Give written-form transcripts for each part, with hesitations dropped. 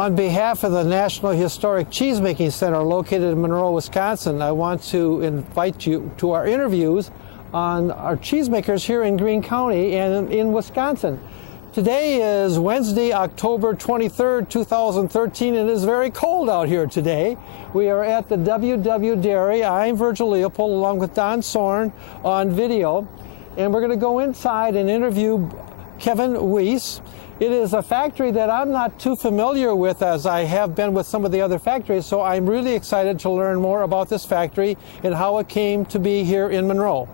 On behalf of the National Historic Cheesemaking Center located in Monroe, Wisconsin, I want to invite you to our interviews on our cheesemakers here in Greene County and in Wisconsin. Today is Wednesday, October 23rd, 2013, and it is very cold out here today. We are at the WW Dairy. I'm Virgil Leopold along with Don Sorn on video, and we're going to go inside and interview Kevin Wyss. It is a factory that I'm not too familiar with, as I have been with some of the other factories, so I'm really excited to learn more about this factory and how it came to be here in Monroe.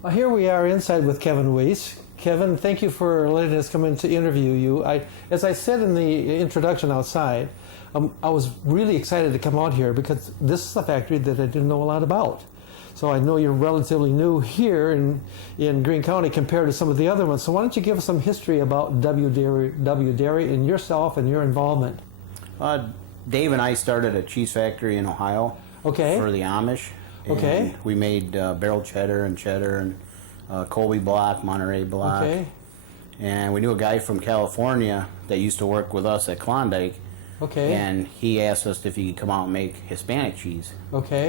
Well, here we are inside with Kevin Wyss. Kevin, thank you for letting us come in to interview you. As I said in the introduction outside, I was really excited to come out here because this is a factory that I didn't know a lot about. So I know you're relatively new here in Greene County compared to some of the other ones. So why don't you give us some history about W Dairy and yourself and your involvement? Dave and I started a cheese factory in Ohio for the Amish. And we made barrel cheddar and Colby block, Monterey block. And we knew a guy from California that used to work with us at Klondike. And he asked us if he could come out and make Hispanic cheese.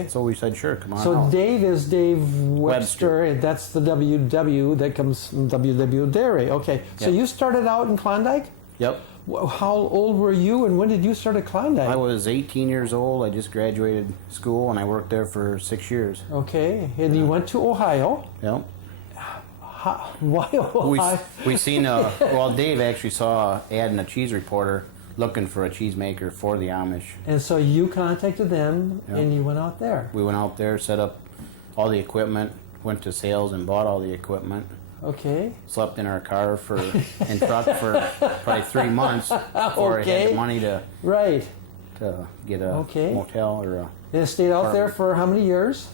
So we said, sure, come on out. So Dave is Dave Webster, and that's the WW that comes from WW Dairy. So you started out in Klondike? Yep. How old were you, and when did you start at Klondike? I was 18 years old. I just graduated school, and I worked there for 6 years. And you went to Ohio? Yep. Why Ohio? We seen well, Dave actually saw an ad in a Cheese Reporter looking for a cheesemaker for the Amish. And so you contacted them, and you went out there. We went out there, set up all the equipment, went to sales and bought all the equipment. Slept in our car and truck for probably 3 months before I had the money to get a motel or a. And stayed out there for how many years?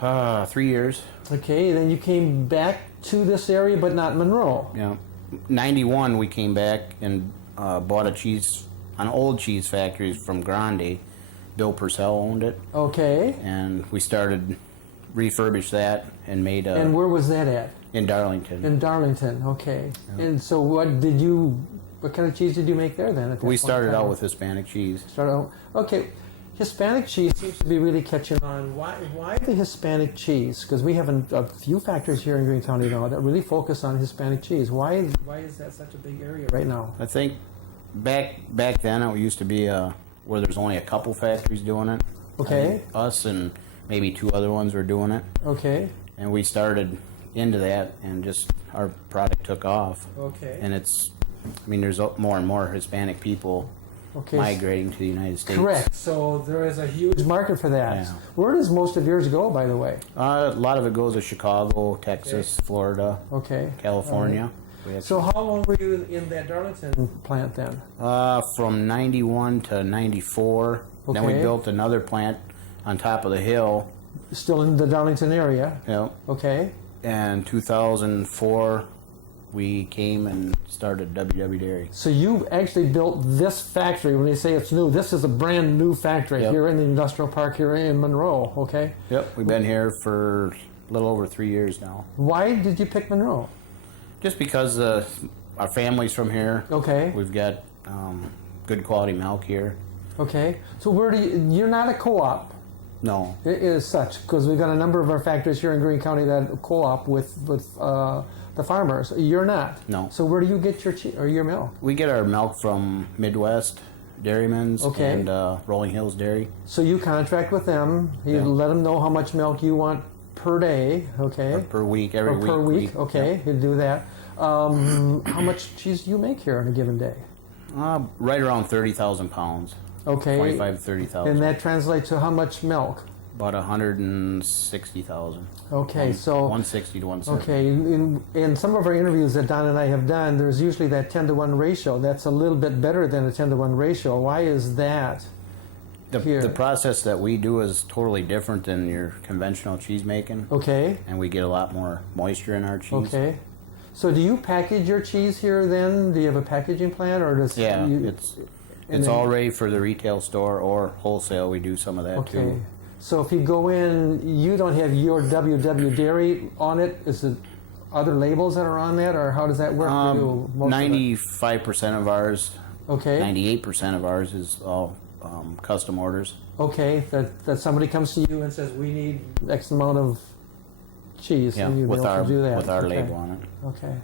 3 years. Then you came back to this area, but not Monroe. Yeah, 91 we came back and bought an old cheese factory from Grande. Bill Purcell owned it. And we started refurbish that and made a. And where was that at? In Darlington. In Darlington, Yeah. And so what kind of cheese did you make there then? We started out with Hispanic cheese. Hispanic cheese seems to be really catching on. Why the Hispanic cheese? Because we have a few factories here in Greene County now that really focus on Hispanic cheese. Why is that such a big area right now? I think back then it used to be where there's only a couple factories doing it. Us and maybe 2 other ones were doing it. And we started into that, and just our product took off. And there's more and more Hispanic people migrating to the United States. Correct. So there is a huge market for that. Yeah. Where does most of yours go, by the way? A lot of it goes to Chicago, Texas, Florida, California. So how long were you in that Darlington plant then? From 91 to 94. Then we built another plant on top of the hill. Still in the Darlington area? Yeah. And 2004, we came and started WW Dairy. So you actually built this factory. When they say it's new, this is a brand new factory here in the industrial park here in Monroe, Yep, we've been here for a little over 3 years now. Why did you pick Monroe? Just because our family's from here. We've got good quality milk here. So you're not a co-op? No. It is such, because we've got a number of our factories here in Greene County that co-op with the farmers. You're not? No. So where do you get your milk? We get our milk from Midwest Dairymans and Rolling Hills Dairy. So you contract with them. You let them know how much milk you want per day, Or per week, every week. Per week, you do that. How much cheese do you make here on a given day? Right around 30,000 pounds. 25 to 30,000. And that translates to how much milk? About 160,000. So 160 to 170. In some of our interviews that Don and I have done, there's usually that 10-to-1 ratio. That's a little bit better than a 10-to-1 ratio. Why is that? The process that we do is totally different than your conventional cheese making. And we get a lot more moisture in our cheese. So do you package your cheese here then? Do you have a packaging plant, or does it's all ready for the retail store or wholesale. We do some of that too. So if you go in, you don't have your WW Dairy on it. Is it other labels that are on that, or how does that work for you? 95% of ours, okay. 98% of ours is all custom orders. Okay, that somebody comes to you and says, we need X amount of cheese. Yeah, and you'd be able to do that. with our label on it. Okay.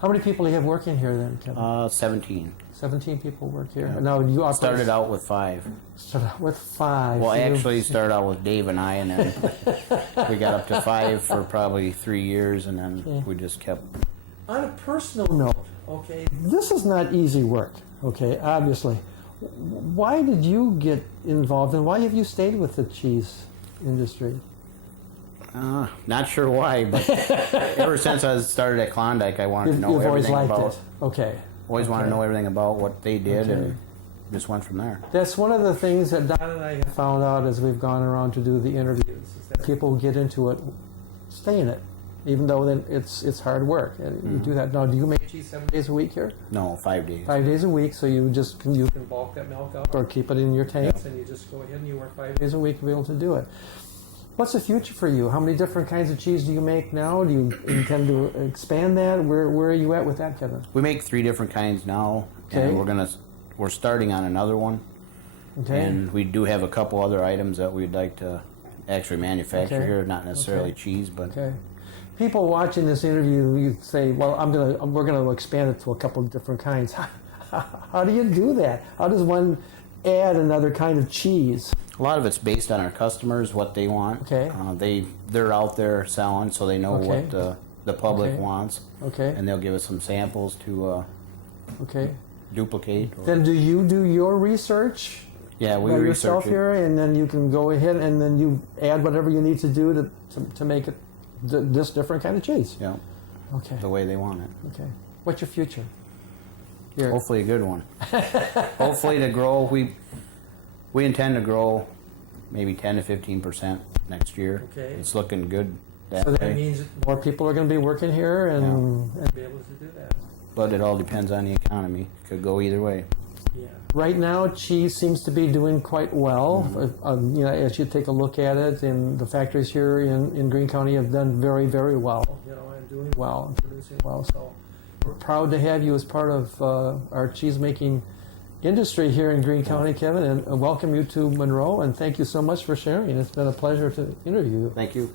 How many people do you have working here then, Kevin? 17. 17 people work here. Yeah. Now you started out with 5. Started out with 5. Well, actually started out with Dave and I, and then we got up to 5 for probably 3 years, and then we just kept. On a personal note, okay, this is not easy work. Okay, obviously. Why did you get involved, and why have you stayed with the cheese industry? Not sure why, but ever since I started at Klondike, I wanted to know everything about. You've always liked it. Okay. Always wanted to know everything about what they did, and just went from there. That's one of the things that Don and I have found out as we've gone around to do the interviews, is that people get into it, stay in it, even though then it's hard work. And you do that. Now, do you make cheese 7 days a week here? No, 5 days. 5 days a week, so you can bulk that milk up or keep it in your tanks, and you just go ahead and you work 5 days a week to be able to do it. What's the future for you? How many different kinds of cheese do you make now? Do you intend to expand that? Where are you at with that, Kevin? We make 3 different kinds now, and we're starting on another one. Okay. And we do have a couple other items that we'd like to actually manufacture here, not necessarily cheese, but. Okay. People watching this interview, you say, "Well, we're gonna expand it to a couple of different kinds." How do you do that? How does one add another kind of cheese? A lot of it's based on our customers, what they want. Okay. They're out there selling, so they know what the public wants. Okay. And they'll give us some samples to duplicate. Then do you do your research? Yeah, we research yourself here, and then you can go ahead and then you add whatever you need to do to make it this different kind of cheese. Yeah. Okay. The way they want it. Okay. What's your future? Here. Hopefully a good one. Hopefully to grow. We intend to grow maybe 10 to 15% next year. Okay. It's looking good that way. So that means more people are going to be working here and be able to do that. But it all depends on the economy. It could go either way. Yeah. Right now, cheese seems to be doing quite well. Mm-hmm. As you take a look at it, and the factories here in Greene County have done very, very well. And doing well and producing well. So we're proud to have you as part of our cheese-making industry here in Greene County, Kevin, and welcome you to Monroe, and thank you so much for sharing. It's been a pleasure to interview you. Thank you.